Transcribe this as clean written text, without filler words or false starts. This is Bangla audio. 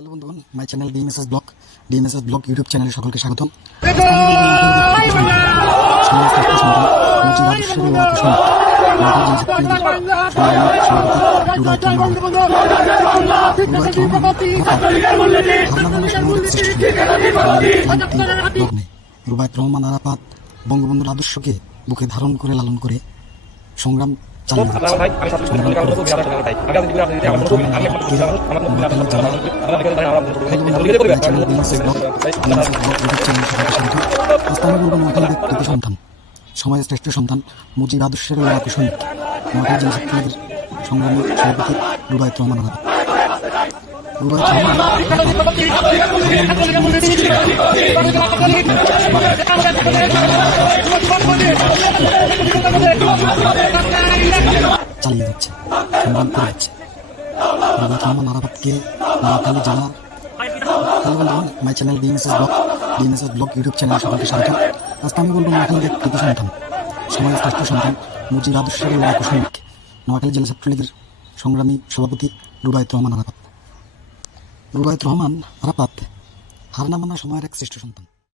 হ্যালো বন্ধুগণ, my channel DMSS blog YouTube চ্যানেলে সকলকে স্বাগতম। রুবায়েত রহমান আরাফাত বঙ্গবন্ধুর আদর্শকে বুকে ধারণ করে লালন করে সংগ্রাম চালিয়ে সন্তান, সমাজের শ্রেষ্ঠ সন্তান মুজিব আদর্শের কুশলী নোয়াখালী জেলা ছাত্রলীগের সংগ্রামী সভাপতি রুবায়েত রহমান আরাফাত। চালিয়ে যাচ্ছে, সংগ্রাম করে যাচ্ছে। রুবায়েত রহমান আরাফাতকে নোয়াখালী জেলা my channel DMSS blog YouTube চ্যানেলে সকলকে স্বাগত। আজকে আমি বলবো নোয়াখালীর এক কৃতি সন্তান, সমাজের শ্রেষ্ঠ সন্তান মুজিব আদর্শের কুশলী নোয়াখালী জেলা ছাত্রলীগের সংগ্রামী সভাপতি রুবায়েত রহমান আরাফাত। রুবায়েত রহমান আরাফাত হার না মানা সময়ের এক শ্রেষ্ঠ সন্তান।